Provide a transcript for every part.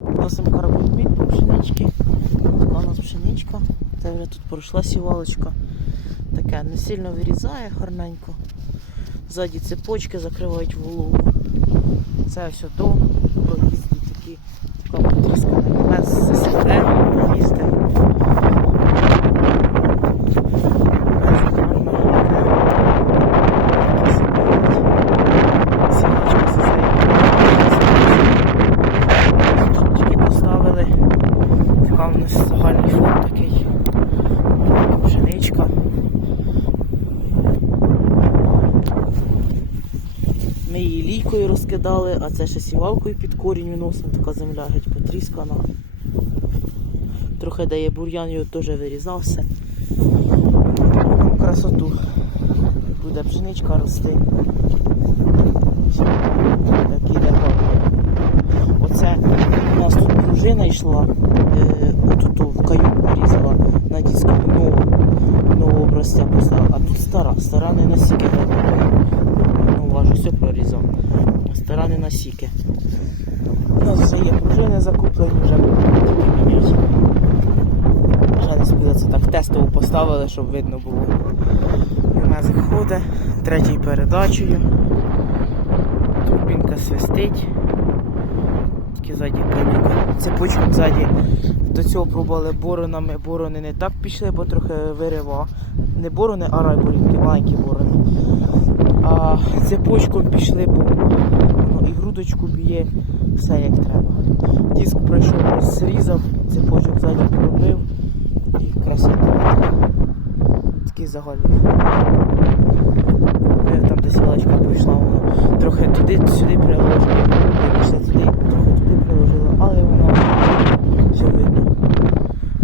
Носимо карбамід по пшенички. Така у нас пшеничка. Це вже тут пройшла сівалочка. Таке не сильно вирізає гарненько. Ззаді цепочки закривають вологу. Це все до проїзді такі. Така потріскана без СССР їздить. Дуже гарно. Такі сидять. Сімочка Сімочки поставили. Така в нас загальний фон такий. Така Пшеничка. Ми її лійкою розкидали, а це ще сівалкою під корінь виносимо, така земля геть потріскана. Трохи дає бур'ян, його теж вирізався. Красоту. Буде пшеничка рости. Так іде. Оце у нас тут пружина йшла, е, отут в каю порізала на диску нову, нового образця поставила, а тут стара, стара не глибоко. Ну, важу, все прорізав. А стара не насіки. У нас вже є пружини закуплені, вже тільки міняти. Вже не це так тестово поставили, щоб видно було. Мезик ходить третьою передачею. Турбінка свистить. Тільки ззаді пилюка. Цепочку ззаді до цього пробували боронами. Борони не так пішли, бо трохи виривав. Не борони, а райборінки, маленькі борони. А цепочком пішли бомба. Воно і грудочку б'є, все як треба. Диск пройшов, зрізав, цепочок ззаді поробив і красота. Такий загальний. Е, Там де сілочка пройшла, воно трохи туди, сюди приложила, пішли туди, трохи туди приложила, але воно все видно.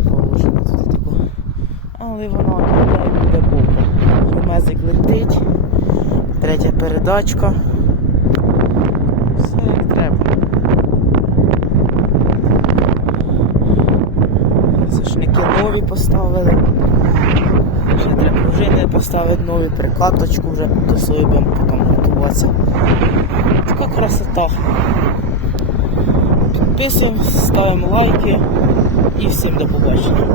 Положено туди таку. Але воно і буде бомба. Юмезик летить. Третя передачка. Все як треба. Сушники нові поставили. Ще треба пружини поставити нові, прикладочку вже до свої будемо потім готуватися. Така красота. Підписуємо, ставимо лайки і всім до побачення.